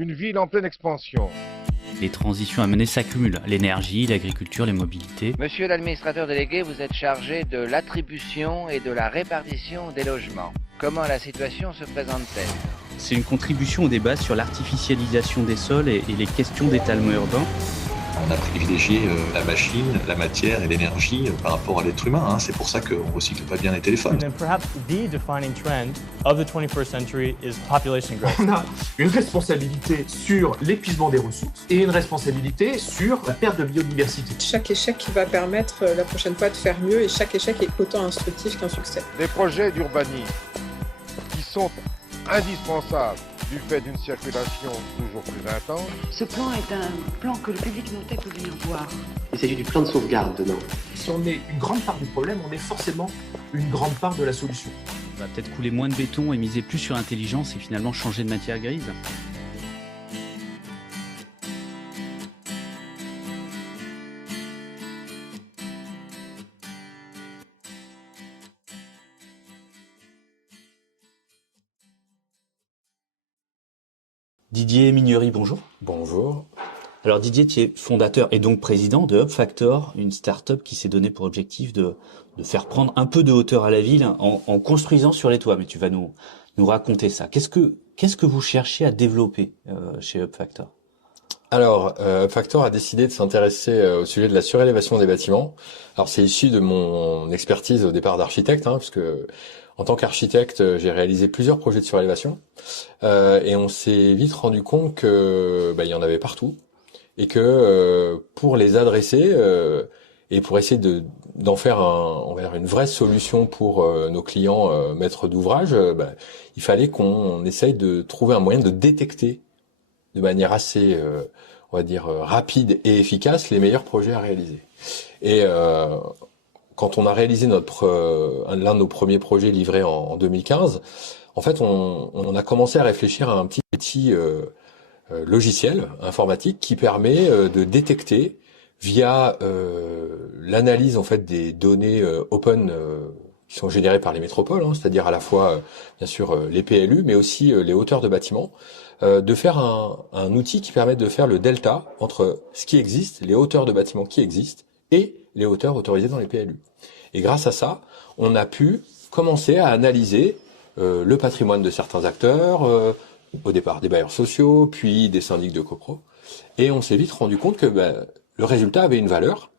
une ville en pleine expansion. Les transitions à mener s'accumulent, l'énergie, l'agriculture, les mobilités. Monsieur l'administrateur délégué, vous êtes chargé de l'attribution et de la répartition des logements. Comment la situation se présente-t-elle ? C'est une contribution au débat sur l'artificialisation des sols et les questions d'étalement urbain. On a privilégié la machine, la matière et l'énergie par rapport à l'être humain. C'est pour ça qu'on ne recycle pas bien les téléphones. And then perhaps the defining trend of the 21st century is population growth. On a une responsabilité sur l'épuisement des ressources et une responsabilité sur la perte de biodiversité. Chaque échec va permettre la prochaine fois de faire mieux et chaque échec est autant instructif qu'un succès. Des projets d'urbanisme qui sont indispensables du fait d'une circulation toujours plus intense. Ce plan est un plan que le public notait pour venir voir. Il s'agit du plan de sauvegarde dedans. Si on est une grande part du problème, on est forcément une grande part de la solution. On va peut-être couler moins de béton et miser plus sur l'intelligence et finalement changer de matière grise. Didier Mignery, bonjour. Bonjour. Alors Didier, tu es fondateur et donc président de HubFactor, une start-up qui s'est donné pour objectif de faire prendre un peu de hauteur à la ville en construisant sur les toits. Mais tu vas nous raconter ça. Qu'est-ce que vous cherchez à développer chez HubFactor ? Alors, HubFactor a décidé de s'intéresser au sujet de la surélévation des bâtiments. Alors, c'est issu de mon expertise au départ d'architecte, parce que en tant qu'architecte, j'ai réalisé plusieurs projets de surélévation et on s'est vite rendu compte que il y en avait partout et que pour les adresser et pour essayer d'en faire une vraie solution pour nos clients maîtres d'ouvrage, il fallait qu'on essaye de trouver un moyen de détecter de manière assez on va dire rapide et efficace les meilleurs projets à réaliser. Et quand on a réalisé l'un de nos premiers projets livrés en 2015, en fait, on a commencé à réfléchir à un petit outil logiciel informatique qui permet de détecter via l'analyse en fait des données open qui sont générées par les métropoles, c'est-à-dire à la fois bien sûr les PLU, mais aussi les hauteurs de bâtiments, de faire un outil qui permet de faire le delta entre ce qui existe, les hauteurs de bâtiments qui existent, et les hauteurs autorisées dans les PLU. Et grâce à ça, on a pu commencer à analyser le patrimoine de certains acteurs, au départ des bailleurs sociaux, puis des syndics de copro, et on s'est vite rendu compte que le résultat avait une valeur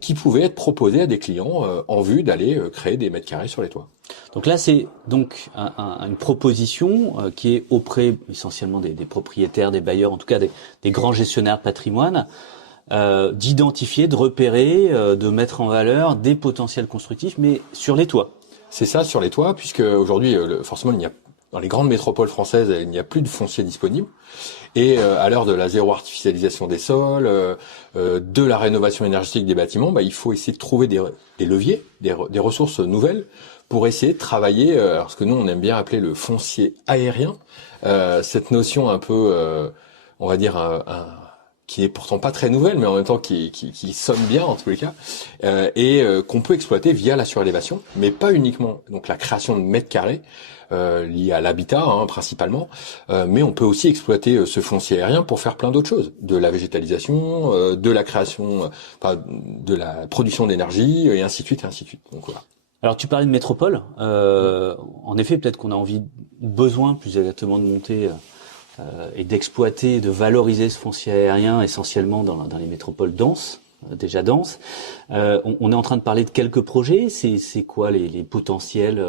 qui pouvait être proposée à des clients en vue d'aller créer des mètres carrés sur les toits. Donc là, c'est donc une proposition qui est auprès essentiellement des propriétaires, des bailleurs, en tout cas des grands gestionnaires de patrimoine, d'identifier, de repérer, de mettre en valeur des potentiels constructifs, mais sur les toits. C'est ça, sur les toits, puisque aujourd'hui, forcément, dans les grandes métropoles françaises, il n'y a plus de foncier disponible. Et à l'heure de la zéro artificialisation des sols, de la rénovation énergétique des bâtiments, il faut essayer de trouver des leviers, des ressources nouvelles pour essayer de travailler, ce que nous on aime bien appeler le foncier aérien, cette notion un peu, on va dire qui est pourtant pas très nouvelle, mais en même temps qui sonne bien en tous les cas, et qu'on peut exploiter via la surélévation, mais pas uniquement. Donc la création de mètres carrés liés à l'habitat principalement, mais on peut aussi exploiter ce foncier aérien pour faire plein d'autres choses, de la végétalisation, de la création, de la production d'énergie, et ainsi de suite, et ainsi de suite. Donc voilà. Alors tu parlais de métropole. En effet, peut-être qu'on a besoin plus exactement de monter et d'exploiter, de valoriser ce foncier aérien essentiellement dans les métropoles denses, déjà denses. On est en train de parler de quelques projets. C'est quoi les potentiels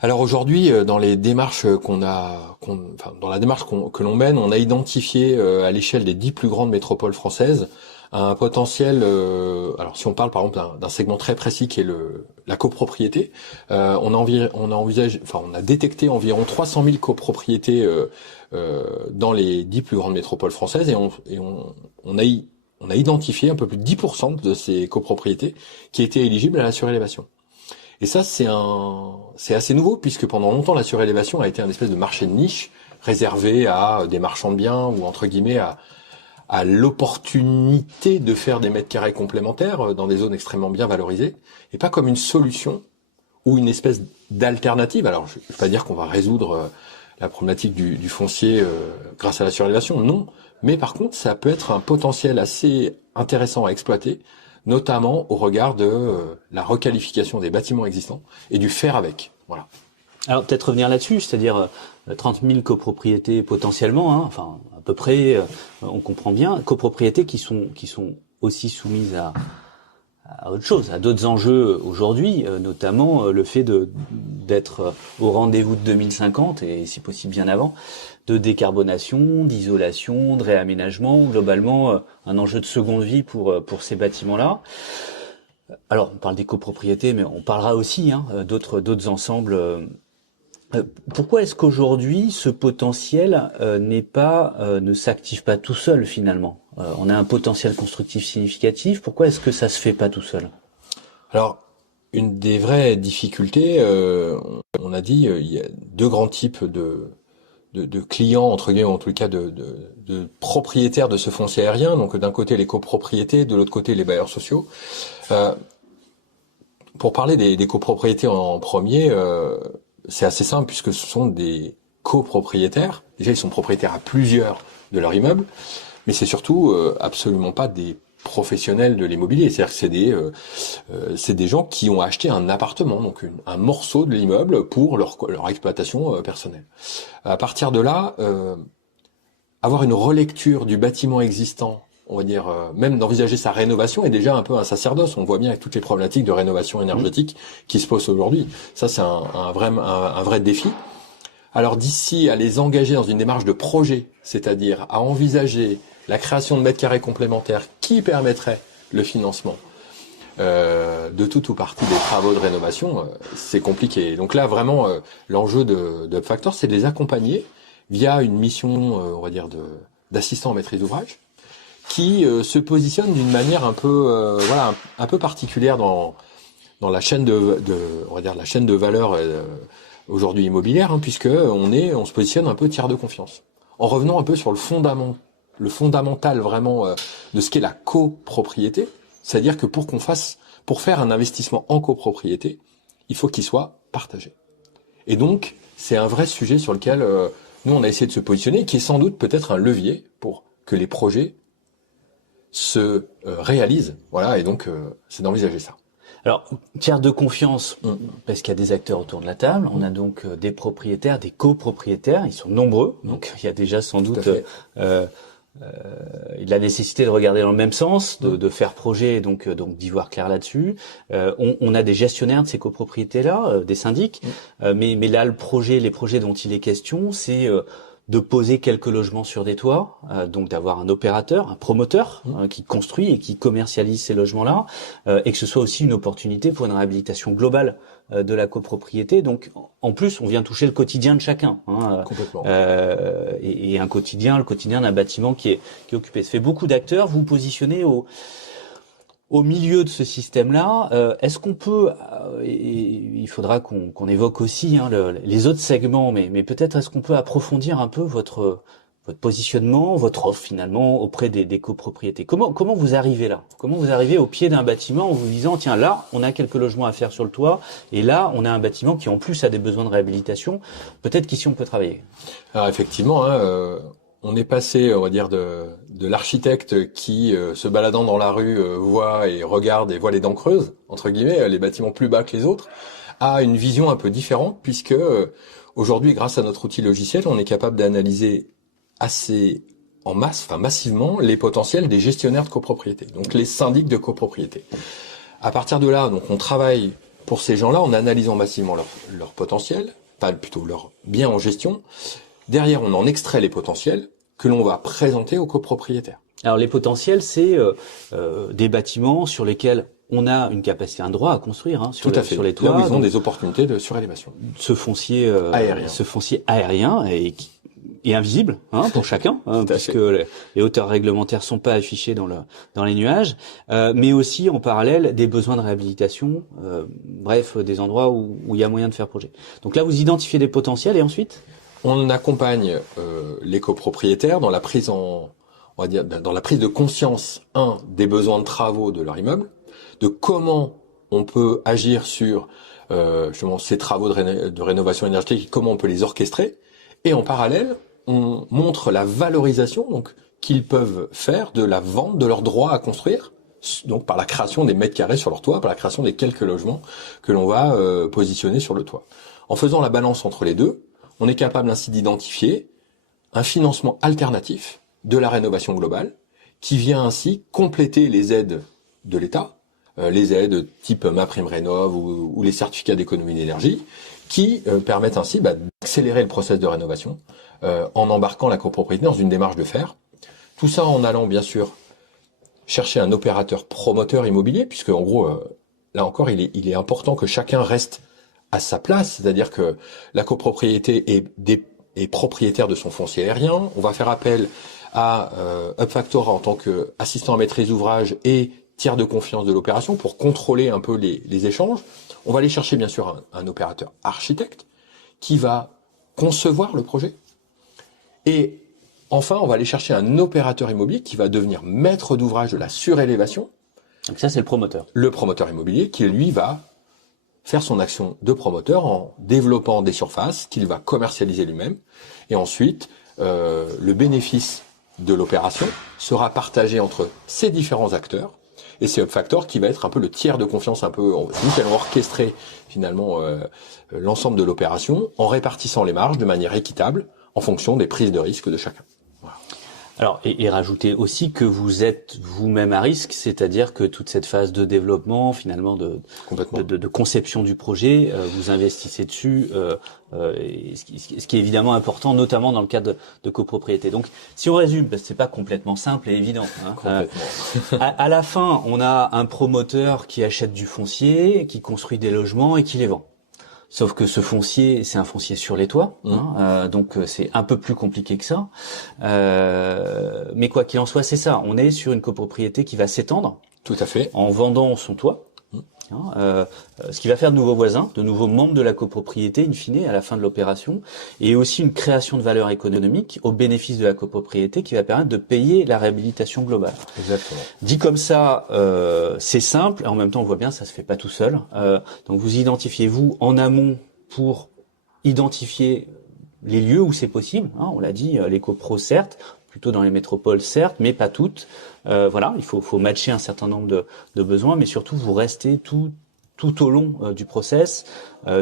Alors aujourd'hui, dans les démarches dans la démarche que l'on mène, on a identifié à l'échelle des 10 plus grandes métropoles françaises un potentiel. Alors si on parle par exemple d'un segment très précis qui est la copropriété, on a détecté environ 300 000 copropriétés dans les 10 plus grandes métropoles françaises, et on a identifié un peu plus de 10% de ces copropriétés qui étaient éligibles à la surélévation. Et ça, c'est assez nouveau, puisque pendant longtemps, la surélévation a été un espèce de marché de niche réservé à des marchands de biens ou entre guillemets à l'opportunité de faire des mètres carrés complémentaires dans des zones extrêmement bien valorisées, et pas comme une solution ou une espèce d'alternative. Alors, je ne vais pas dire qu'on va résoudre la problématique du foncier grâce à la surélévation, non. Mais par contre, ça peut être un potentiel assez intéressant à exploiter, notamment au regard de la requalification des bâtiments existants et du faire avec. Voilà. Alors peut-être revenir là-dessus, c'est-à-dire 30 000 copropriétés potentiellement, hein, enfin à peu près, on comprend bien, copropriétés qui sont aussi soumises à autre chose, à d'autres enjeux aujourd'hui, notamment le fait d'être au rendez-vous de 2050 et si possible bien avant, de décarbonation, d'isolation, de réaménagement, globalement un enjeu de seconde vie pour ces bâtiments-là. Alors on parle des copropriétés, mais on parlera aussi d'autres ensembles. Pourquoi est-ce qu'aujourd'hui ce potentiel ne s'active pas tout seul finalement? On a un potentiel constructif significatif. Pourquoi est-ce que ça se fait pas tout seul? Alors, une des vraies difficultés, on a dit, il y a deux grands types de clients, entre guillemets, en tout cas de propriétaires de ce foncier aérien. Donc d'un côté les copropriétés, de l'autre côté les bailleurs sociaux. Pour parler des copropriétés en premier, c'est assez simple puisque ce sont des copropriétaires. Déjà, ils sont propriétaires à plusieurs de leur immeuble, mais c'est surtout absolument pas des professionnels de l'immobilier. C'est-à-dire que c'est des gens qui ont acheté un appartement, donc un morceau de l'immeuble pour leur exploitation personnelle. À partir de là, avoir une relecture du bâtiment existant, on va dire, même d'envisager sa rénovation est déjà un peu un sacerdoce. On voit bien avec toutes les problématiques de rénovation énergétique qui se posent aujourd'hui. Ça, c'est un vrai défi. Alors d'ici à les engager dans une démarche de projet, c'est-à-dire à envisager la création de mètres carrés complémentaires qui permettrait le financement de tout ou partie des travaux de rénovation, c'est compliqué. Donc là, vraiment, l'enjeu de Upfactor, c'est de les accompagner via une mission, on va dire, d'assistant en maîtrise d'ouvrage, qui se positionne d'une manière un peu particulière dans la chaîne on va dire la chaîne de valeur aujourd'hui immobilière, puisque on se positionne un peu tiers de confiance, en revenant un peu sur le fondamental vraiment de ce qu'est la copropriété, c'est-à-dire que pour faire un investissement en copropriété, il faut qu'il soit partagé. Et donc c'est un vrai sujet sur lequel nous on a essayé de se positionner, qui est sans doute peut-être un levier pour que les projets se réalisent. Voilà, et donc c'est d'envisager ça. Alors, tiers de confiance, parce qu'il y a des acteurs autour de la table. On a donc des propriétaires, des copropriétaires. Ils sont nombreux, donc il y a déjà sans doute la nécessité de regarder dans le même sens, de faire projet, donc d'y voir clair là-dessus. On a des gestionnaires de ces copropriétés-là, des syndics. Mais là, les projets dont il est question, c'est de poser quelques logements sur des toits, donc d'avoir un opérateur, un promoteur qui construit et qui commercialise ces logements-là, et que ce soit aussi une opportunité pour une réhabilitation globale de la copropriété. Donc en plus, on vient toucher le quotidien de chacun, Complètement. Et le quotidien d'un bâtiment qui est occupé. Ça fait beaucoup d'acteurs. Vous positionnez au milieu de ce système-là. Est-ce qu'on peut, il faudra qu'on évoque aussi les autres segments, mais peut-être est-ce qu'on peut approfondir un peu votre positionnement, votre offre finalement auprès des copropriétés. Comment vous arrivez là? Comment vous arrivez au pied d'un bâtiment en vous disant tiens là on a quelques logements à faire sur le toit et là on a un bâtiment qui en plus a des besoins de réhabilitation. Peut-être qu'ici on peut travailler. Alors effectivement, on est passé, on va dire, de l'architecte qui, se baladant dans la rue, voit et regarde et voit les dents creuses, entre guillemets, les bâtiments plus bas que les autres, à une vision un peu différente, puisque aujourd'hui, grâce à notre outil logiciel, on est capable d'analyser massivement, les potentiels des gestionnaires de copropriété, donc les syndics de copropriété. À partir de là, donc on travaille pour ces gens-là en analysant massivement leur potentiel, enfin plutôt leur bien en gestion. Derrière, on en extrait les potentiels que l'on va présenter aux copropriétaires. Alors les potentiels, c'est des bâtiments sur lesquels on a une capacité, un droit à construire sur les toits. Là où ils ont des opportunités de surélévation. Ce foncier aérien et invisible pour chacun, parce que les hauteurs réglementaires sont pas affichées dans les nuages, mais aussi en parallèle des besoins de réhabilitation, des endroits où il y a moyen de faire projet. Donc là, vous identifiez des potentiels et ensuite on accompagne les copropriétaires dans la prise dans la prise de conscience des besoins de travaux de leur immeuble, de comment on peut agir sur justement ces travaux de rénovation énergétique, comment on peut les orchestrer. Et en parallèle, on montre la valorisation donc qu'ils peuvent faire de la vente de leurs droits à construire, donc par la création des mètres carrés sur leur toit, par la création des quelques logements que l'on va positionner sur le toit. En faisant la balance entre les deux, on est capable ainsi d'identifier un financement alternatif de la rénovation globale qui vient ainsi compléter les aides de l'État, les aides type MaPrimeRénov' ou les certificats d'économie d'énergie, qui permettent ainsi d'accélérer le process de rénovation en embarquant la copropriété dans une démarche de faire. Tout ça en allant bien sûr chercher un opérateur promoteur immobilier, puisque en gros, là encore, il est important que chacun reste à sa place, c'est-à-dire que la copropriété est propriétaire de son foncier aérien. On va faire appel à Upfactor en tant qu'assistant à maîtrise d'ouvrage et tiers de confiance de l'opération pour contrôler un peu les échanges. On va aller chercher bien sûr un opérateur architecte qui va concevoir le projet. Et enfin, on va aller chercher un opérateur immobilier qui va devenir maître d'ouvrage de la surélévation. Donc ça, c'est le promoteur. Le promoteur immobilier qui, lui, va faire son action de promoteur en développant des surfaces qu'il va commercialiser lui-même. Et ensuite, le bénéfice de l'opération sera partagé entre ces différents acteurs. Et c'est Upfactor qui va être un peu le tiers de confiance, c'est nous qui allons orchestrer finalement l'ensemble de l'opération en répartissant les marges de manière équitable en fonction des prises de risque de chacun. Voilà. Alors, et rajoutez aussi que vous êtes vous-même à risque, c'est-à-dire que toute cette phase de développement, finalement, de conception du projet, vous investissez dessus, ce qui est évidemment important, notamment dans le cadre de copropriété. Donc, si on résume, parce que c'est pas complètement simple et évident. À la fin, on a un promoteur qui achète du foncier, qui construit des logements et qui les vend. Sauf que ce foncier, c'est un foncier sur les toits, donc c'est un peu plus compliqué que ça. Mais quoi qu'il en soit, c'est ça. On est sur une copropriété qui va s'étendre. Tout à fait. En vendant son toit. Ce qui va faire de nouveaux voisins, de nouveaux membres de la copropriété, in fine, à la fin de l'opération, et aussi une création de valeur économique au bénéfice de la copropriété qui va permettre de payer la réhabilitation globale. Exactement. Dit comme ça, c'est simple, et en même temps, on voit bien, ça se fait pas tout seul. Donc, vous identifiez, vous, en amont, pour identifier les lieux où c'est possible. On l'a dit, les copros, certes, plutôt dans les métropoles, certes, mais pas toutes. Voilà, il faut matcher un certain nombre de besoins, mais surtout vous restez tout au long du process,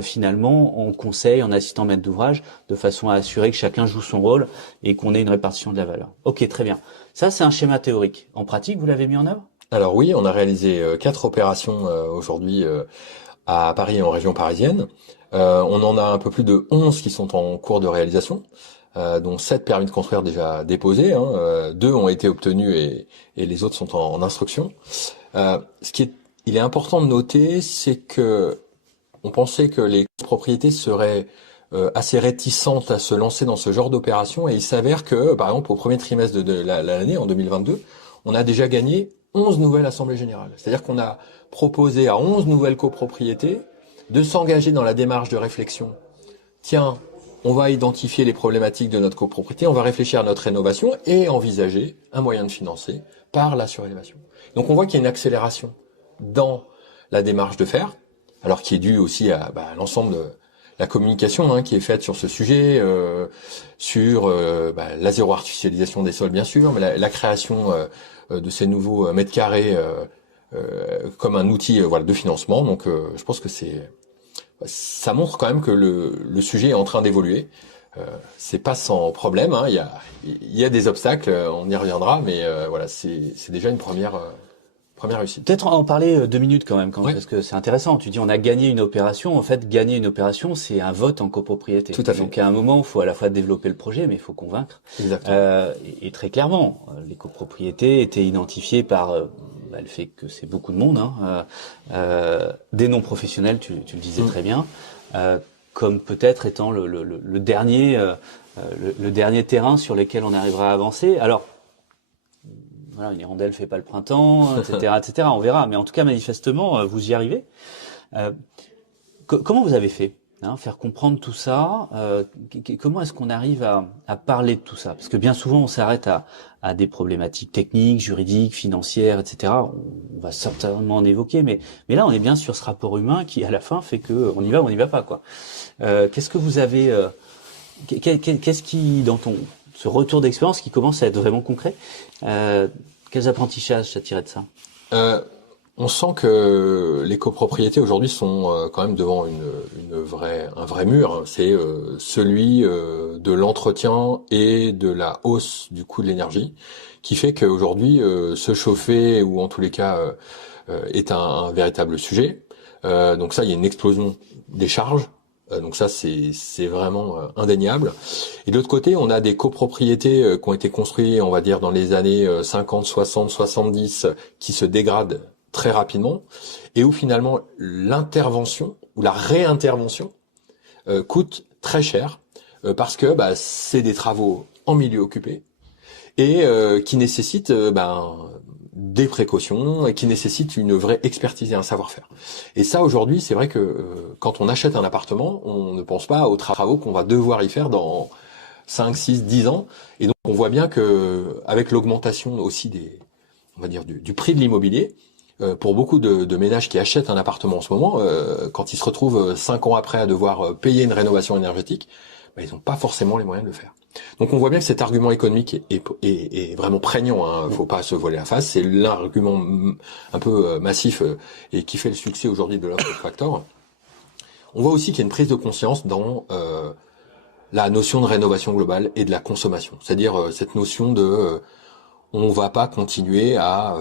finalement en conseil, en assistant maître d'ouvrage, de façon à assurer que chacun joue son rôle et qu'on ait une répartition de la valeur. Ok, très bien. Ça, c'est un schéma théorique. En pratique, vous l'avez mis en œuvre ? Alors oui, on a réalisé 4 opérations aujourd'hui à Paris et en région parisienne. On en a un peu plus de 11 qui sont en cours de réalisation. Dont 7 permis de construire déjà déposés, 2 ont été obtenus et les autres sont en instruction. Il est important de noter, c'est que on pensait que les propriétés seraient assez réticentes à se lancer dans ce genre d'opération, et il s'avère que, par exemple, au premier trimestre de l'année, en 2022, on a déjà gagné 11 nouvelles assemblées générales. C'est-à-dire qu'on a proposé à 11 nouvelles copropriétés de s'engager dans la démarche de réflexion. Tiens, on va identifier les problématiques de notre copropriété, on va réfléchir à notre rénovation et envisager un moyen de financer par la surélévation. Donc on voit qu'il y a une accélération dans la démarche de faire, alors qui est due aussi à l'ensemble de la communication qui est faite sur ce sujet, sur la zéro artificialisation des sols bien sûr, mais la création de ces nouveaux mètres carrés comme un outil de financement. Donc je pense que ça montre quand même que le sujet est en train d'évoluer. C'est pas sans problème, il y a des obstacles, on y reviendra, mais voilà, c'est déjà une première réussite. Peut-être en parler 2 minutes quand même, Oui. parce que c'est intéressant. Tu dis on a gagné une opération. En fait, gagner une opération, c'est un vote en copropriété. Tout à fait. Donc à un moment, il faut à la fois développer le projet, mais il faut convaincre. Exactement. Et très clairement, les copropriétés étaient identifiées par le fait que c'est beaucoup de monde, des non professionnels, tu le disais très bien, comme peut-être étant le dernier terrain sur lequel on arrivera à avancer. Alors, voilà, une hirondelle fait pas le printemps, etc., etc. On verra, mais en tout cas, manifestement, vous y arrivez. Comment vous avez fait faire comprendre tout ça? Comment est-ce qu'on arrive à parler de tout ça? Parce que bien souvent, on s'arrête à des problématiques techniques, juridiques, financières, etc. On va certainement en évoquer, mais là, on est bien sur ce rapport humain qui, à la fin, fait que on y va ou on n'y va pas, quoi. Qu'est-ce que vous avez Qu'est-ce qui, dans ce retour d'expérience qui commence à être vraiment concret, quels apprentissages t'as tiré de ça? On sent que les copropriétés aujourd'hui sont quand même devant un vrai mur, hein. C'est celui de l'entretien et de la hausse du coût de l'énergie, qui fait qu'aujourd'hui se chauffer, ou en tous les cas est un véritable sujet. Donc ça, il y a une explosion des charges. Donc ça, c'est vraiment indéniable. Et de l'autre côté, on a des copropriétés qui ont été construites, on va dire, dans les années 50, 60, 70, qui se dégradent très rapidement, et où finalement l'intervention ou la réintervention coûte très cher, parce que c'est des travaux en milieu occupé, et qui nécessitent des précautions, et qui nécessitent une vraie expertise et un savoir-faire. Et ça, aujourd'hui, c'est vrai que quand on achète un appartement, on ne pense pas aux travaux qu'on va devoir y faire dans 5, 6, 10 ans. Et donc, on voit bien que avec l'augmentation aussi on va dire du prix de l'immobilier, pour beaucoup de ménages qui achètent un appartement en ce moment, quand ils se retrouvent 5 ans après à devoir payer une rénovation énergétique, ils n'ont pas forcément les moyens de le faire. Donc on voit bien que cet argument économique est vraiment prégnant, hein. Faut pas se voiler la face. C'est l'argument un peu massif et qui fait le succès aujourd'hui de l'offre Factor. On voit aussi qu'il y a une prise de conscience dans la notion de rénovation globale et de la consommation. C'est-à-dire cette notion de on va pas continuer à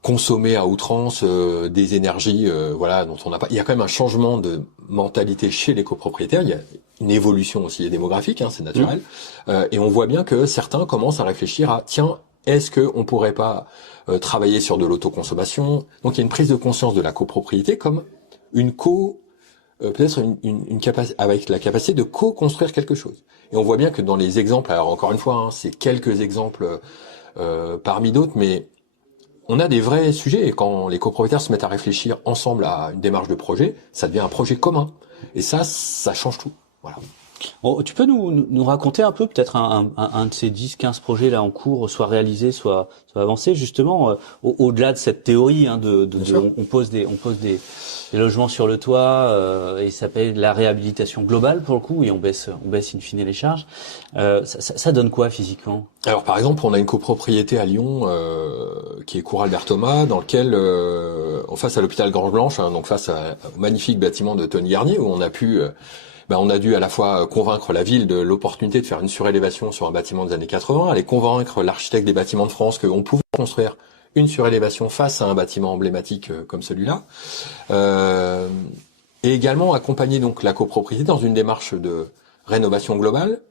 consommer à outrance des énergies dont on n'a pas. Il y a quand même un changement de mentalité chez les copropriétaires. Il y a une évolution aussi démographique, hein, c'est naturel. Et on voit bien que certains commencent à réfléchir à tiens, est-ce que on pourrait pas travailler sur de l'autoconsommation? Donc il y a une prise de conscience de la copropriété comme une peut-être une capacité, avec la capacité de co-construire quelque chose. Et on voit bien que dans les exemples, alors encore une fois, hein, c'est quelques exemples parmi d'autres, mais on a des vrais sujets, et quand les copropriétaires se mettent à réfléchir ensemble à une démarche de projet, ça devient un projet commun. Et ça change tout. Voilà. Bon, tu peux nous raconter un peu peut-être un de ces 10-15 projets là en cours, soit réalisés, soit avancés, justement, au-delà de cette théorie, hein, on pose des logements sur le toit, et ça s'appelle la réhabilitation globale pour le coup, et on baisse in fine les charges. Ça donne quoi physiquement? Alors par exemple, on a une copropriété à Lyon qui est Cour Albert Thomas, dans lequel face à l'hôpital Grange Blanche, hein, donc face au magnifique bâtiment de Tony Garnier, où on a dû à la fois convaincre la ville de l'opportunité de faire une surélévation sur un bâtiment des années 80, aller convaincre l'architecte des bâtiments de France qu'on pouvait construire une surélévation face à un bâtiment emblématique comme celui-là, et également accompagner donc la copropriété dans une démarche de rénovation globale.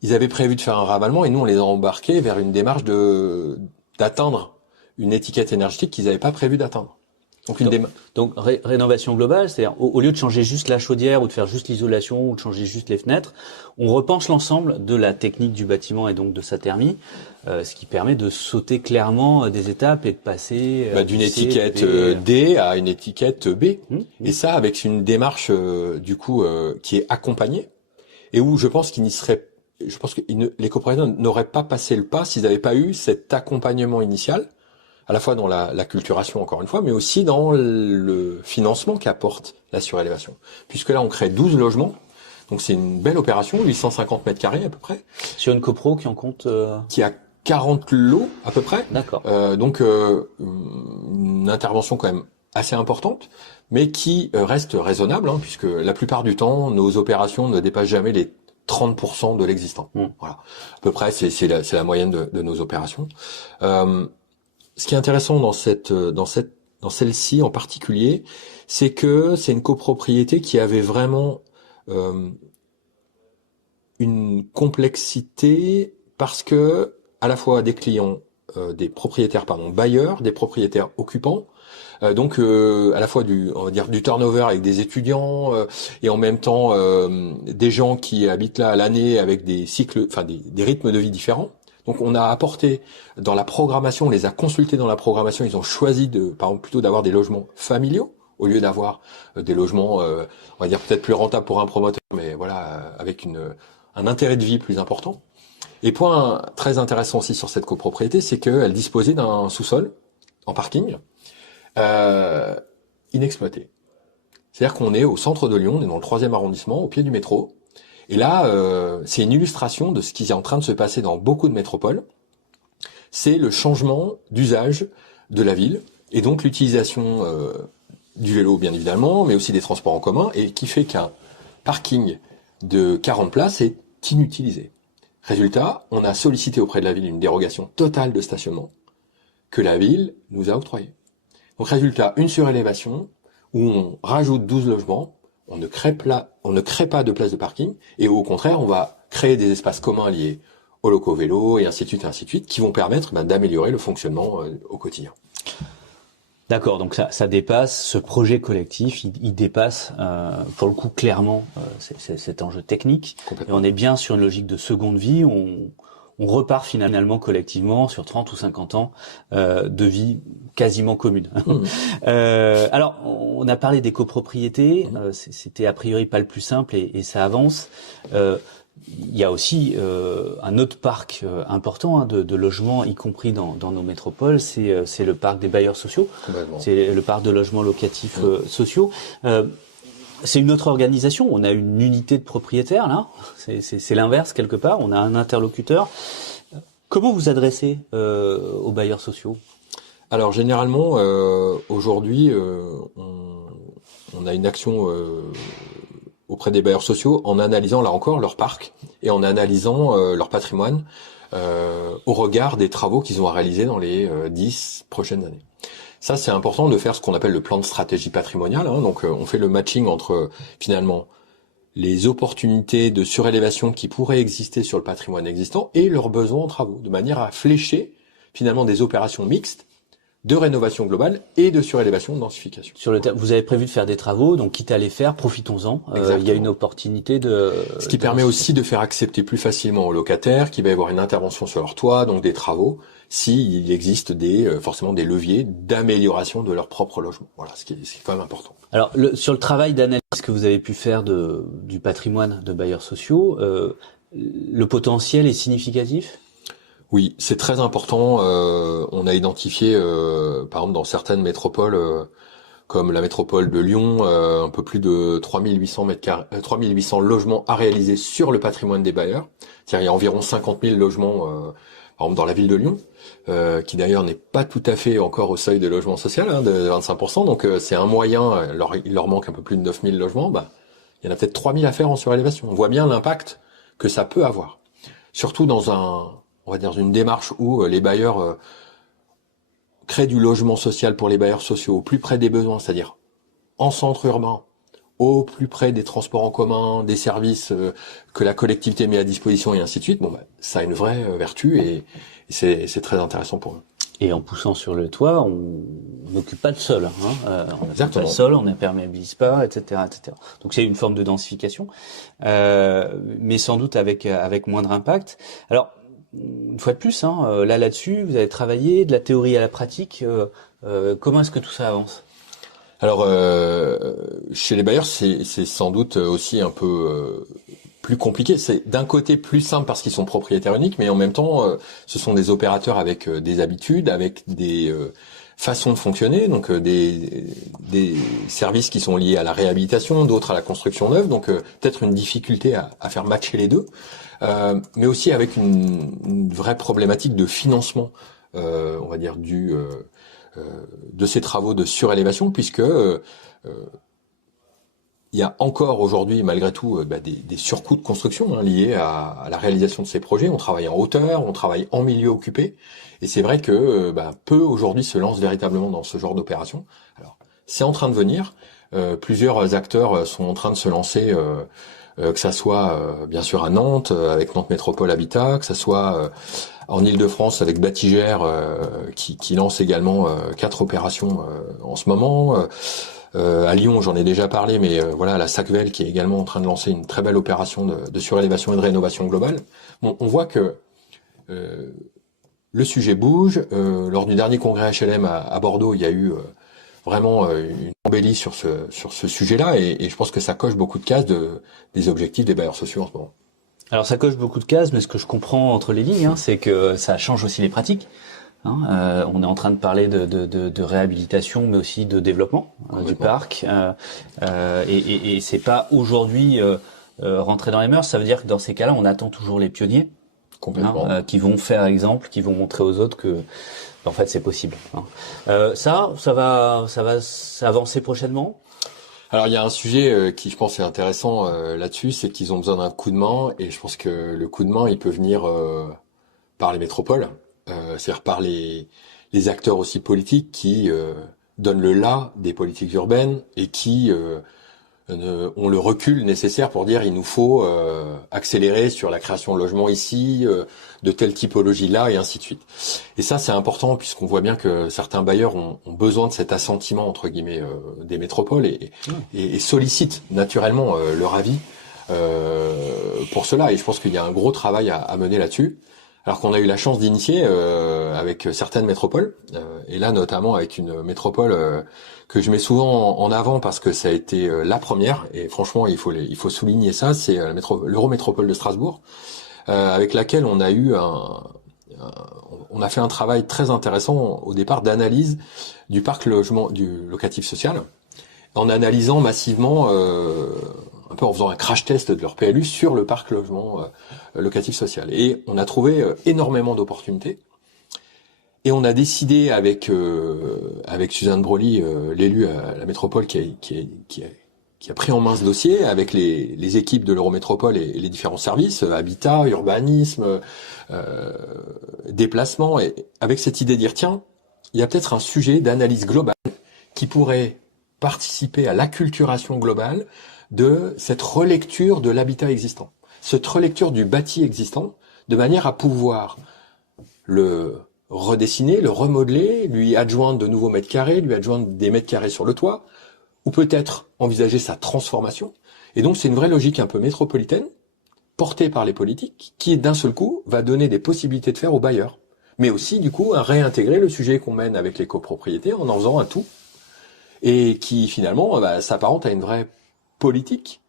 Ils avaient prévu de faire un ravalement et nous on les a embarqués vers une démarche d'atteindre une étiquette énergétique qu'ils n'avaient pas prévu d'atteindre. Donc rénovation globale, c'est-à-dire au lieu de changer juste la chaudière ou de faire juste l'isolation ou de changer juste les fenêtres, on repense l'ensemble de la technique du bâtiment et donc de sa thermie, ce qui permet de sauter clairement des étapes et de passer d'une étiquette D à une étiquette B. Et ça avec une démarche qui est accompagnée et où je pense que les copropriétaires n'auraient pas passé le pas s'ils n'avaient pas eu cet accompagnement initial, à la fois dans la culturation, encore une fois, mais aussi dans le financement qu'apporte la surélévation. Puisque là, on crée 12 logements, donc c'est une belle opération, 850 mètres carrés à peu près. Sur une copro qui en compte qui a 40 lots à peu près. D'accord. Donc une intervention quand même assez importante, mais qui reste raisonnable, hein, puisque la plupart du temps, nos opérations ne dépassent jamais les 30% de l'existant. Voilà. À peu près, c'est la moyenne de nos opérations. Ce qui est intéressant dans celle-ci en particulier, c'est que c'est une copropriété qui avait vraiment une complexité parce que à la fois des clients, des propriétaires bailleurs, des propriétaires occupants, donc à la fois du turnover avec des étudiants et en même temps des gens qui habitent là à l'année avec des cycles, des rythmes de vie différents. Donc on a apporté dans la programmation, on les a consultés dans la programmation, ils ont choisi par exemple plutôt d'avoir des logements familiaux au lieu d'avoir des logements on va dire peut-être plus rentables pour un promoteur, mais voilà, avec un intérêt de vie plus important. Et point très intéressant aussi sur cette copropriété, c'est qu'elle disposait d'un sous-sol en parking inexploité. C'est-à-dire qu'on est au centre de Lyon, on est dans le 3e arrondissement, au pied du métro, Et là, c'est une illustration de ce qui est en train de se passer dans beaucoup de métropoles. C'est le changement d'usage de la ville, et donc l'utilisation du vélo, bien évidemment, mais aussi des transports en commun, et qui fait qu'un parking de 40 places est inutilisé. Résultat, on a sollicité auprès de la ville une dérogation totale de stationnement que la ville nous a octroyée. Donc résultat, une surélévation où on rajoute 12 logements, on ne crée pas de place de parking, et au contraire, on va créer des espaces communs liés aux locaux vélo, et ainsi de suite, qui vont permettre d'améliorer le fonctionnement au quotidien. D'accord, donc ça dépasse ce projet collectif, il dépasse pour le coup clairement cet enjeu technique. Et on est bien sur une logique de seconde vie. On repart finalement collectivement sur 30 ou 50 ans de vie quasiment commune. Alors, on a parlé des copropriétés, c'était a priori pas le plus simple et ça avance. Il y a aussi un autre parc important de logements, y compris dans nos métropoles, c'est le parc des bailleurs sociaux, c'est le parc de logements locatifs sociaux. C'est une autre organisation, on a une unité de propriétaires là, c'est l'inverse quelque part, on a un interlocuteur. Comment vous adressez aux bailleurs sociaux ? Alors généralement, aujourd'hui, on a une action auprès des bailleurs sociaux en analysant là encore leur parc et en analysant leur patrimoine au regard des travaux qu'ils ont à réaliser dans les 10 prochaines années. Ça, c'est important de faire ce qu'on appelle le plan de stratégie patrimoniale. Donc, on fait le matching entre, finalement, les opportunités de surélévation qui pourraient exister sur le patrimoine existant et leurs besoins en travaux, de manière à flécher, finalement, des opérations mixtes de rénovation globale et de surélévation de densification. Vous avez prévu de faire des travaux, donc quitte à les faire, profitons-en. Il y a une opportunité de... Ce qui permet aussi de faire accepter plus facilement aux locataires qu'il va y avoir une intervention sur leur toit, donc des travaux, s'il existe forcément des leviers d'amélioration de leur propre logement. Voilà, c'est quand même important. Alors, sur le travail d'analyse que vous avez pu faire du patrimoine de bailleurs sociaux, le potentiel est significatif ? Oui, c'est très important. On a identifié, par exemple, dans certaines métropoles, comme la métropole de Lyon, un peu plus de 3800 logements à réaliser sur le patrimoine des bailleurs. C'est-à-dire, il y a environ 50 000 logements, par exemple, dans la ville de Lyon, qui d'ailleurs n'est pas tout à fait encore au seuil de logement social, de 25%. Donc, c'est un moyen. Il leur manque un peu plus de 9 000 logements. Il y en a peut-être 3 000 à faire en surélévation. On voit bien l'impact que ça peut avoir. Surtout on va dire une démarche où les bailleurs créent du logement social pour les bailleurs sociaux au plus près des besoins, c'est-à-dire en centre urbain, au plus près des transports en commun, des services que la collectivité met à disposition et ainsi de suite. Ça a une vraie vertu et c'est très intéressant pour eux. Et en poussant sur le toit, on n'occupe pas le sol. On n'occupe pas le sol, on n'imperméabilise pas, etc., etc. Donc c'est une forme de densification, mais sans doute avec moindre impact. Alors, une fois de plus, là-dessus, vous avez travaillé de la théorie à la pratique. Comment est-ce que tout ça avance ? Alors, chez les bailleurs, c'est sans doute aussi un peu plus compliqué. C'est d'un côté plus simple parce qu'ils sont propriétaires uniques, mais en même temps, ce sont des opérateurs avec des habitudes, avec des façons de fonctionner, donc des services qui sont liés à la réhabilitation, d'autres à la construction neuve, donc peut-être une difficulté à faire matcher les deux. Mais aussi avec une vraie problématique de financement, on va dire, de ces travaux de surélévation, puisque il y a encore aujourd'hui, malgré tout, des surcoûts de construction liés à la réalisation de ces projets. On travaille en hauteur, on travaille en milieu occupé, et c'est vrai que peu aujourd'hui se lancent véritablement dans ce genre d'opération. Alors, c'est en train de venir. Plusieurs acteurs sont en train de se lancer. Que ça soit bien sûr à Nantes avec Nantes Métropole Habitat, que ça soit en Île-de-France avec Batigère qui lance également 4 opérations en ce moment. À Lyon, j'en ai déjà parlé, mais voilà, la Sacvel qui est également en train de lancer une très belle opération de surélévation et de rénovation globale. On voit que le sujet bouge. Lors du dernier congrès HLM à Bordeaux, il y a eu vraiment une embellie sur ce sujet-là, et je pense que ça coche beaucoup de cases des objectifs des bailleurs sociaux en ce moment. Alors ça coche beaucoup de cases, mais ce que je comprends entre les lignes, c'est que ça change aussi les pratiques. On est en train de parler de réhabilitation, mais aussi de développement du parc, et c'est pas aujourd'hui rentrer dans les mœurs. Ça veut dire que dans ces cas-là, on attend toujours les pionniers, Complètement. qui vont faire exemple, qui vont montrer aux autres que en fait c'est possible. Ça va avancer prochainement. Alors il y a un sujet qui je pense est intéressant là-dessus, c'est qu'ils ont besoin d'un coup de main, et je pense que le coup de main il peut venir par les métropoles, c'est-à-dire par les acteurs aussi politiques qui donnent le là des politiques urbaines et qui ont le recul nécessaire pour dire il nous faut accélérer sur la création de logements ici, de telle typologie là, et ainsi de suite. Et ça c'est important puisqu'on voit bien que certains bailleurs ont besoin de cet assentiment entre guillemets des métropoles et sollicitent naturellement leur avis pour cela. Et je pense qu'il y a un gros travail à mener là-dessus. Alors qu'on a eu la chance d'initier avec certaines métropoles, et là notamment avec une métropole que je mets souvent en avant parce que ça a été la première, et franchement il faut souligner ça, c'est l'Eurométropole de Strasbourg, avec laquelle on a eu on a fait un travail très intéressant au départ d'analyse du parc du locatif social, en analysant massivement un peu en faisant un crash test de leur PLU sur le parc logement locatif social. Et on a trouvé énormément d'opportunités. Et on a décidé avec Suzanne Broly, l'élu à la métropole qui a pris en main ce dossier, avec les équipes de l'Eurométropole et les différents services, habitat, urbanisme, déplacement, et avec cette idée de dire tiens, il y a peut-être un sujet d'analyse globale qui pourrait participer à l'acculturation globale de cette relecture de l'habitat existant, cette relecture du bâti existant, de manière à pouvoir le redessiner, le remodeler, lui adjoindre de nouveaux mètres carrés, lui adjoindre des mètres carrés sur le toit, ou peut-être envisager sa transformation. Et donc c'est une vraie logique un peu métropolitaine, portée par les politiques, qui d'un seul coup va donner des possibilités de faire aux bailleurs, mais aussi du coup à réintégrer le sujet qu'on mène avec les copropriétés en faisant un tout, et qui finalement s'apparente à une vraie politique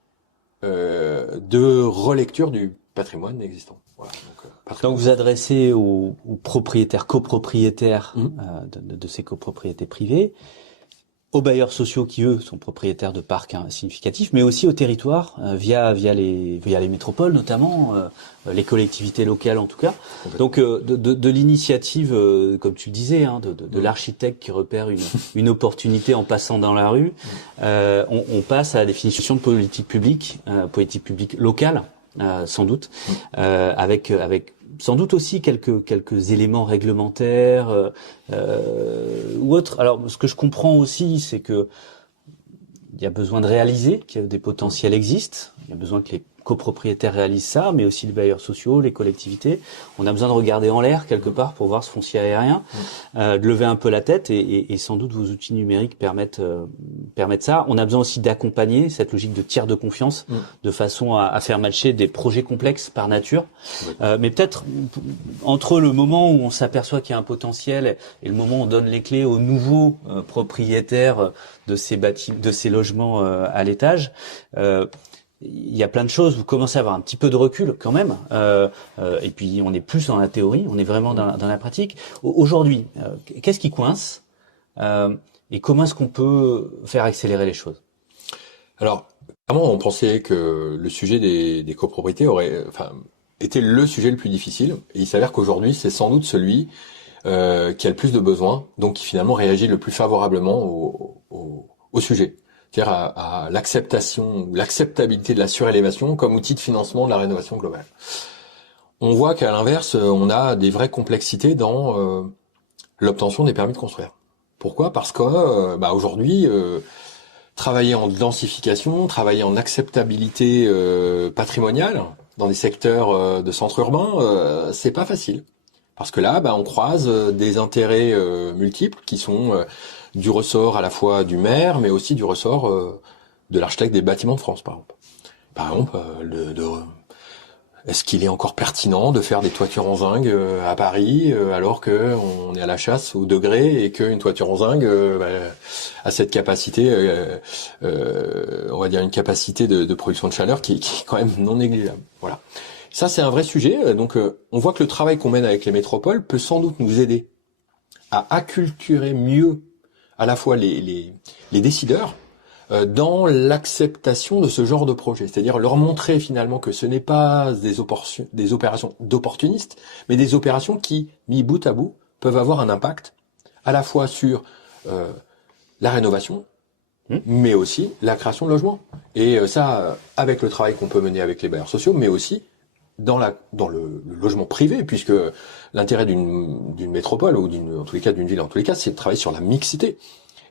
de relecture du patrimoine existant. Voilà, donc vous adressez aux propriétaires, copropriétaires de ces copropriétés privées, aux bailleurs sociaux qui eux sont propriétaires de parcs significatifs, mais aussi aux territoires via les métropoles notamment, les collectivités locales en tout cas. Donc de l'initiative, comme tu le disais, de l'architecte qui repère une opportunité en passant dans la rue, on passe à la définition de politique publique locale, sans doute, avec sans doute aussi quelques éléments réglementaires ou autres. Alors, ce que je comprends aussi, c'est que il y a besoin de réaliser, que des potentiels existent. Il y a besoin que les copropriétaires réalisent ça, mais aussi les bailleurs sociaux, les collectivités. On a besoin de regarder en l'air quelque part pour voir ce foncier aérien, de lever un peu la tête, et sans doute vos outils numériques permettent ça. On a besoin aussi d'accompagner cette logique de tiers de confiance, de façon à faire matcher des projets complexes par nature. Mais peut-être entre le moment où on s'aperçoit qu'il y a un potentiel et le moment où on donne les clés aux nouveaux propriétaires de ces logements à l'étage, il y a plein de choses. Vous commencez à avoir un petit peu de recul quand même, et puis on est plus dans la théorie, on est vraiment dans la pratique. Aujourd'hui, qu'est-ce qui coince et comment est-ce qu'on peut faire accélérer les choses? Alors, clairement, on pensait que le sujet des copropriétés était le sujet le plus difficile, et il s'avère qu'aujourd'hui, c'est sans doute celui qui a le plus de besoins, donc qui finalement réagit le plus favorablement au sujet. C'est-à-dire à l'acceptation ou l'acceptabilité de la surélévation comme outil de financement de la rénovation globale. On voit qu'à l'inverse, on a des vraies complexités dans l'obtention des permis de construire. Pourquoi ? Parce que aujourd'hui, travailler en densification, travailler en acceptabilité patrimoniale dans des secteurs de centres urbains, c'est pas facile. Parce que là, on croise des intérêts multiples qui sont du ressort à la fois du maire, mais aussi du ressort de l'architecte des bâtiments de France, par exemple. Par exemple, est-ce qu'il est encore pertinent de faire des toitures en zinc à Paris alors que on est à la chasse au degré et qu'une toiture en zinc a cette capacité, on va dire une capacité de production de chaleur qui est quand même non négligeable. Voilà. Ça, c'est un vrai sujet. Donc, on voit que le travail qu'on mène avec les métropoles peut sans doute nous aider à acculturer mieux à la fois les décideurs, dans l'acceptation de ce genre de projet. C'est-à-dire leur montrer finalement que ce n'est pas des opérations d'opportunistes, mais des opérations qui, mis bout à bout, peuvent avoir un impact à la fois sur la rénovation, mais aussi la création de logements. Et ça, avec le travail qu'on peut mener avec les bailleurs sociaux, mais aussi dans le logement privé, puisque l'intérêt d'une métropole, ou en tous les cas d'une ville, en tous les cas, c'est de travailler sur la mixité.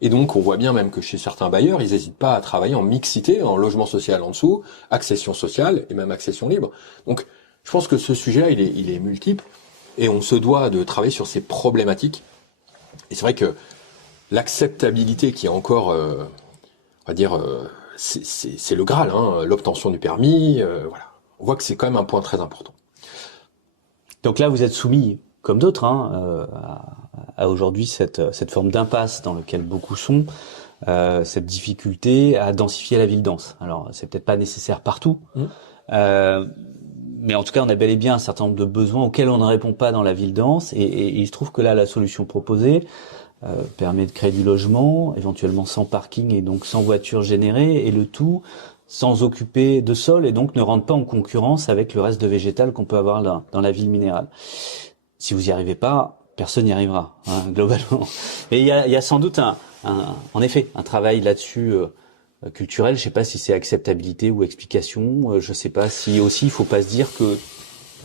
Et donc, on voit bien même que chez certains bailleurs, ils n'hésitent pas à travailler en mixité, en logement social en dessous, accession sociale et même accession libre. Donc, je pense que ce sujet-là, il est multiple, et on se doit de travailler sur ces problématiques. Et c'est vrai que l'acceptabilité qui est encore, on va dire, c'est le Graal, hein, l'obtention du permis, voilà. On voit que c'est quand même un point très important. Donc là, vous êtes soumis, comme d'autres, à aujourd'hui cette forme d'impasse dans laquelle beaucoup sont, cette difficulté à densifier la ville dense. Alors, c'est peut-être pas nécessaire partout, mais en tout cas, on a bel et bien un certain nombre de besoins auxquels on ne répond pas dans la ville dense, et il se trouve que là, la solution proposée permet de créer du logement, éventuellement sans parking et donc sans voiture générée, et le tout sans occuper de sol, et donc ne rentre pas en concurrence avec le reste de végétal qu'on peut avoir là, dans la ville minérale. Si vous y arrivez pas, personne n'y arrivera, hein, globalement. Et il y a sans doute en effet un travail là-dessus culturel. Je sais pas si c'est acceptabilité ou explication. Je sais pas si aussi il faut pas se dire que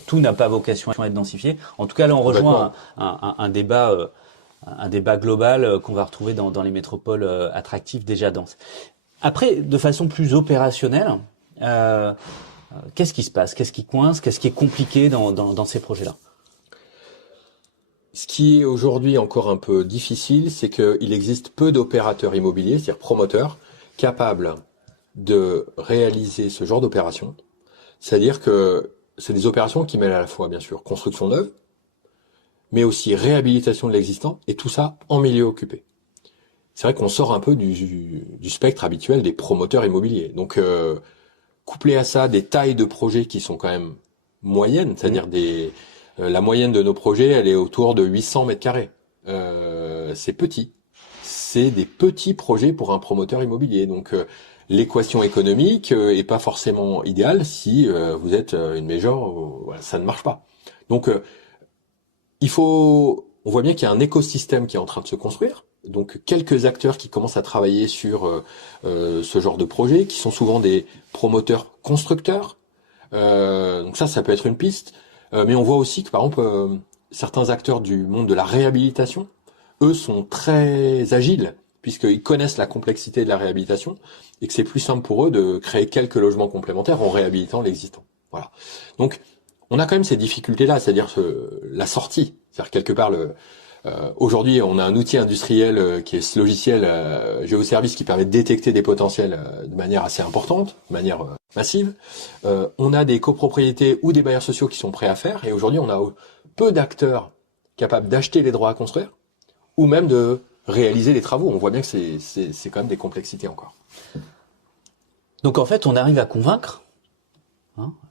tout n'a pas vocation à être densifié. En tout cas, là, on rejoint un débat global qu'on va retrouver dans les métropoles attractives déjà denses. Après, de façon plus opérationnelle, qu'est-ce qui se passe? Qu'est-ce qui coince? Qu'est-ce qui est compliqué dans ces projets-là? Ce qui est aujourd'hui encore un peu difficile, c'est qu'il existe peu d'opérateurs immobiliers, c'est-à-dire promoteurs, capables de réaliser ce genre d'opération. C'est-à-dire que c'est des opérations qui mêlent à la fois, bien sûr, construction neuve, mais aussi réhabilitation de l'existant, et tout ça en milieu occupé. C'est vrai qu'on sort un peu du spectre habituel des promoteurs immobiliers. Donc, couplé à ça, des tailles de projets qui sont quand même moyennes, c'est-à-dire la moyenne de nos projets, elle est autour de 800 mètres carrés. C'est petit. C'est des petits projets pour un promoteur immobilier. Donc, l'équation économique est pas forcément idéale si vous êtes une major, voilà, ça ne marche pas. Donc, on voit bien qu'il y a un écosystème qui est en train de se construire. Donc quelques acteurs qui commencent à travailler sur ce genre de projet, qui sont souvent des promoteurs constructeurs. Donc ça peut être une piste. Mais on voit aussi que par exemple certains acteurs du monde de la réhabilitation, eux sont très agiles puisqu'ils connaissent la complexité de la réhabilitation et que c'est plus simple pour eux de créer quelques logements complémentaires en réhabilitant l'existant. Voilà. Donc on a quand même ces difficultés-là, c'est-à-dire la sortie, c'est-à-dire quelque part aujourd'hui, on a un outil industriel qui est ce logiciel GeoService qui permet de détecter des potentiels de manière assez importante, de manière massive. On a des copropriétés ou des bailleurs sociaux qui sont prêts à faire. Et aujourd'hui, on a peu d'acteurs capables d'acheter les droits à construire ou même de réaliser les travaux. On voit bien que c'est quand même des complexités encore. Donc en fait, on arrive à convaincre.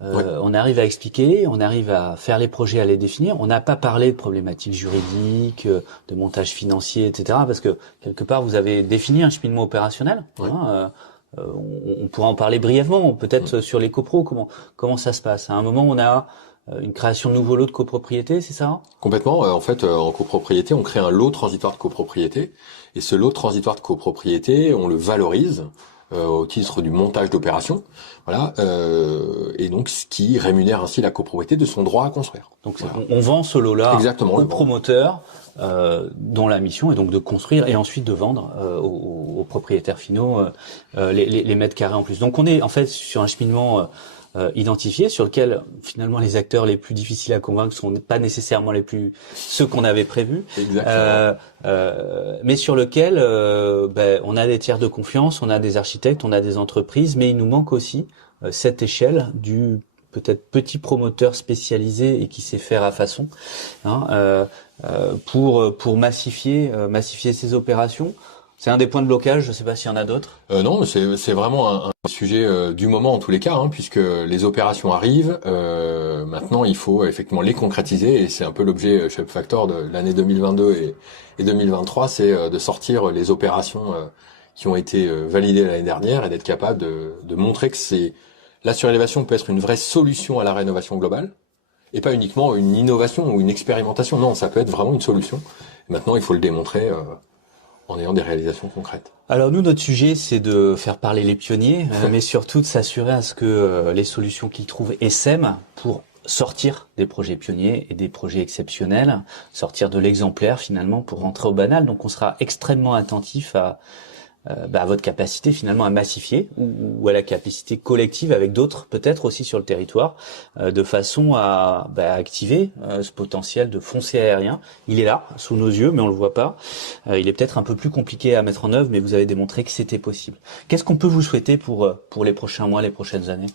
On arrive à expliquer, on arrive à faire les projets, à les définir. On n'a pas parlé de problématiques juridiques, de montage financier, etc. Parce que quelque part, vous avez défini un cheminement opérationnel. Ouais. On pourra en parler brièvement, peut-être sur les copros. Comment ça se passe? À un moment, on a une création de nouveaux lots de copropriété, c'est ça? Complètement. En fait, en copropriété, on crée un lot transitoire de copropriété. Et ce lot transitoire de copropriété, on le valorise au titre du montage d'opération, voilà, et donc ce qui rémunère ainsi la copropriété de son droit à construire. Donc voilà. on vend ce lot-là aux vend. promoteurs dont la mission est donc de construire et ensuite de vendre aux propriétaires finaux les mètres carrés en plus. Donc on est en fait sur un cheminement identifié sur lequel finalement les acteurs les plus difficiles à convaincre sont pas nécessairement ceux qu'on avait prévus, mais sur lequel on a des tiers de confiance, on a des architectes, on a des entreprises, mais il nous manque aussi cette échelle du peut-être petit promoteur spécialisé et qui sait faire à façon pour massifier ces opérations. C'est un des points de blocage, je ne sais pas s'il y en a d'autres. Non, c'est vraiment un sujet du moment en tous les cas, puisque les opérations arrivent. Maintenant, il faut effectivement les concrétiser, et c'est un peu l'objet Shape Factor de l'année 2022 et 2023, c'est de sortir les opérations qui ont été validés l'année dernière et d'être capable de montrer que la surélévation peut être une vraie solution à la rénovation globale et pas uniquement une innovation ou une expérimentation. Non, ça peut être vraiment une solution. Et maintenant, il faut le démontrer en ayant des réalisations concrètes. Alors nous, notre sujet, c'est de faire parler les pionniers, mais surtout de s'assurer à ce que les solutions qu'ils trouvent essaiment pour sortir des projets pionniers et des projets exceptionnels, sortir de l'exemplaire finalement pour rentrer au banal. Donc on sera extrêmement attentif à votre capacité finalement à massifier ou à la capacité collective avec d'autres peut-être aussi sur le territoire, de façon à activer ce potentiel de foncier aérien. Il est là, sous nos yeux, mais on le voit pas. Il est peut-être un peu plus compliqué à mettre en œuvre, mais vous avez démontré que c'était possible. Qu'est-ce qu'on peut vous souhaiter pour les prochains mois, les prochaines années ?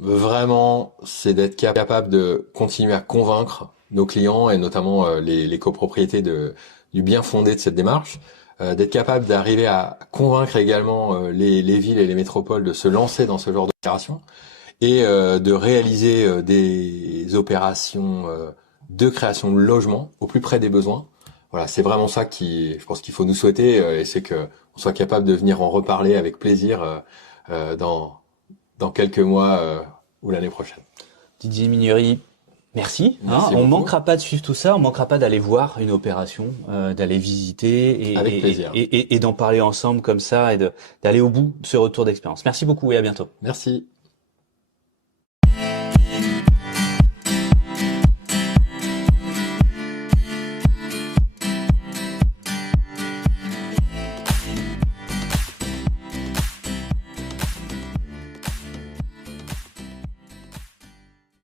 Vraiment, c'est d'être capable de continuer à convaincre nos clients et notamment les copropriétés du bien fondé de cette démarche. D'être capable d'arriver à convaincre également les villes et les métropoles de se lancer dans ce genre d'opération et de réaliser des opérations de création de logements au plus près des besoins. Voilà, c'est vraiment ça je pense qu'il faut nous souhaiter et c'est que on soit capable de venir en reparler avec plaisir dans quelques mois ou l'année prochaine. Didier Mignery, merci. Merci on manquera pas de suivre tout ça, on manquera pas d'aller voir une opération, d'aller visiter avec plaisir. Et d'en parler ensemble comme ça et d'aller au bout de ce retour d'expérience. Merci beaucoup et à bientôt. Merci.